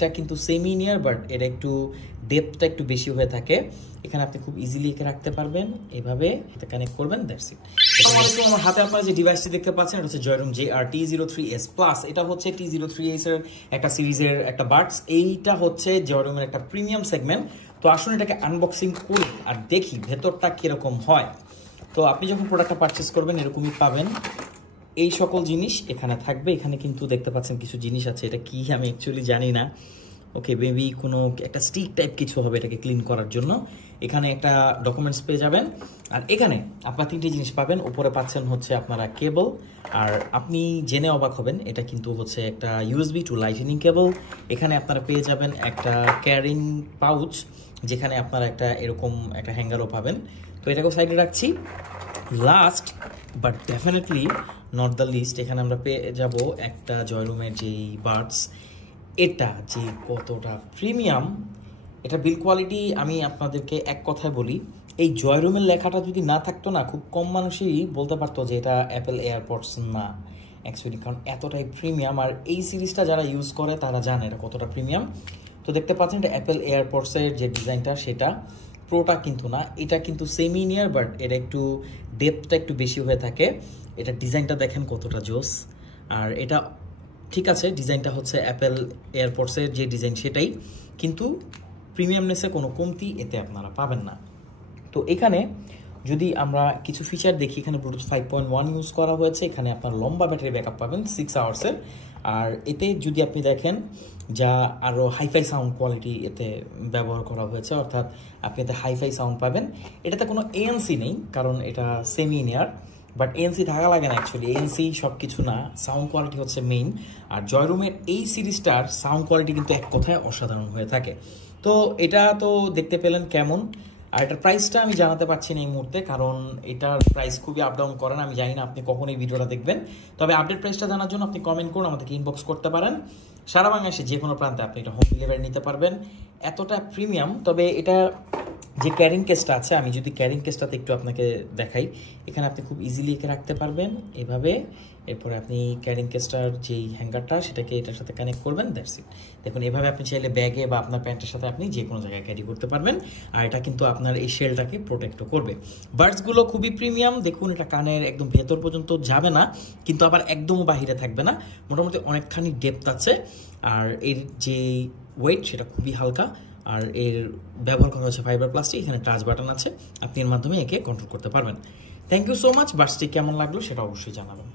এটা কিন্তু semi near but এর একটু ডেপথটা একটু বেশি হয়ে থাকে। এখানে আপনি খুব ইজিলি একে রাখতে পারবেন, এভাবে এটা কানেক্ট করবেন, দ্যাটস ইট। আমার হাতে আপনারা যে ডিভাইসটি দেখতে পাচ্ছেন এটা হচ্ছে জয়রুম JR T03S প্লাস। এটা হচ্ছে T03S এর একটা সিরিজের একটা বাডস। এইটা হচ্ছে জয়রুমের একটা প্রিমিয়াম সেগমেন্ট। তো আসুন এটাকে আনবক্সিং করি আর দেখি ভেতরটা কিরকম হয়। তো আপনি যখন প্রোডাক্টটা পারচেস করবেন এরকমই পাবেন, এই সকল জিনিস এখানে থাকবে। এখানে কিন্তু দেখতে পাচ্ছেন কিছু জিনিস আছে, এটা কি আমি অ্যাকচুয়ালি জানি না। ওকে, মেবি কোনো একটা স্টিক টাইপ কিছু হবে এটাকে ক্লিন করার জন্য। এখানে একটা ডকুমেন্টস পেয়ে যাবেন, আর এখানে আপনারা তিনটি জিনিস পাবেন। উপরে পাচ্ছেন হচ্ছে আপনারা কেবল, আর আপনি জেনে অবাক হবেন এটা কিন্তু হচ্ছে একটা USB টু লাইটেনিং কেবল। এখানে আপনারা পেয়ে যাবেন একটা ক্যারিং পাউচ, যেখানে আপনারা একটা এরকম একটা হ্যাঙ্গারও পাবেন। তো এটাকেও সাইডে রাখছি। Last but definitely not the least, এখানে আমরা পেয়ে যাব একটা জয়রুমের যেই বাডস, এটা যে কতটা প্রিমিয়াম, এটা বিল কোয়ালিটি আমি আপনাদেরকে এক কথায় বলি, এই জয়রুমের লেখাটা যদি না থাকতো না, খুব কম মানুষই বলতে পারতো যে এটা অ্যাপেল এয়ারপডস না অ্যাকচুয়ালি, কারণ এতটাই প্রিমিয়াম। আর এই সিরিজটা যারা ইউজ করে তারা জানে এটা কতটা প্রিমিয়াম। তো দেখতে পাচ্ছেন এটা অ্যাপেল এয়ারপডসের যে ডিজাইনটা সেটা, প্রোটা কিন্তু না, এটা কিন্তু সেমি নিয়ার বাট এর একটু ডেপথটা একটু বেশি হয়ে থাকে। এটা ডিজাইনটা দেখেন কতটা জোস। আর এটা ঠিক আছে, ডিজাইনটা হচ্ছে অ্যাপেল এয়ারপডসের যে ডিজাইন সেটাই, কিন্তু প্রিমিয়ামনেসে কোনো কমতি এতে আপনারা পাবেন না। তো এখানে যদি আমরা কিছু ফিচার দেখি, এখানে ব্লুটুথ 5.1 ইউজ করা হয়েছে। এখানে আপনার লম্বা ব্যাটারি ব্যাকআপ পাবেন 6 আওয়ার্সের। আর এতে যদি আপনি দেখেন যা আরও হাইফাই সাউন্ড কোয়ালিটি এতে ব্যবহার করা হয়েছে, অর্থাৎ আপনি এতে হাইফাই সাউন্ড পাবেন। এটাতে কোনো ANC নেই কারণ এটা সেমি নিয়ার, বাট ANC থাকা লাগে না অ্যাকচুয়ালি, ANC সব কিছু না, সাউন্ড কোয়ালিটি হচ্ছে মেইন। আর জয়রুমের এই সিরিজটার সাউন্ড কোয়ালিটি কিন্তু এক কথায় অসাধারণ হয়ে থাকে। তো এটা তো দেখতে পেলেন কেমন। আর এটার প্রাইসটা আমি জানাতে পারছি না এই মুহূর্তে, কারণ এটার প্রাইস খুবই আপ ডাউন করেন, আমি জানি না আপনি কখন এই ভিডিওটা দেখবেন। তবে আপডেট প্রাইসটা জানার জন্য আপনি কমেন্ট করুন, আমাদেরকে ইনবক্স করতে পারেন। সারা বাংলাদেশে যে কোনো প্রান্তে আপনি এটা হোম ডেলিভারি নিতে পারবেন, এতটা প্রিমিয়াম। তবে এটা যে ক্যারিং কেসটা আছে, আমি যদি ক্যারিং কেসটাতে একটু আপনাকে দেখাই, এখানে আপনি খুব ইজিলি একে রাখতে পারবেন এভাবে। এরপরে আপনি ক্যারিং কেসটার যেই হ্যাঙ্গারটা সেটাকে এটার সাথে কানেক্ট করবেন, দ্যাটস ইট। দেখুন এভাবে আপনি চাইলে ব্যাগে বা আপনার প্যান্টের সাথে আপনি যে কোনো জায়গায় ক্যারি করতে পারবেন। আর এটা কিন্তু আপনার এই শেলটাকে প্রোটেক্টও করবে। বাডসগুলো খুবই প্রিমিয়াম, দেখুন এটা কানের একদম ভেতর পর্যন্ত যাবে না, কিন্তু আবার একদমও বাহিরে থাকবে না, মোটামুটি অনেকখানি ডেপথ আছে। আর এর যে ওয়েট সেটা খুবই হালকা। আর এর ব্যবহার করা হচ্ছে ফাইবার প্লাস্টিক, এখানে টাচ বাটন আছে, আপনি এর মাধ্যমে একে কন্ট্রোল করতে পারবেন। Thank you so much. বাডসটি কেমন লাগলো সেটা অবশ্যই জানাবেন।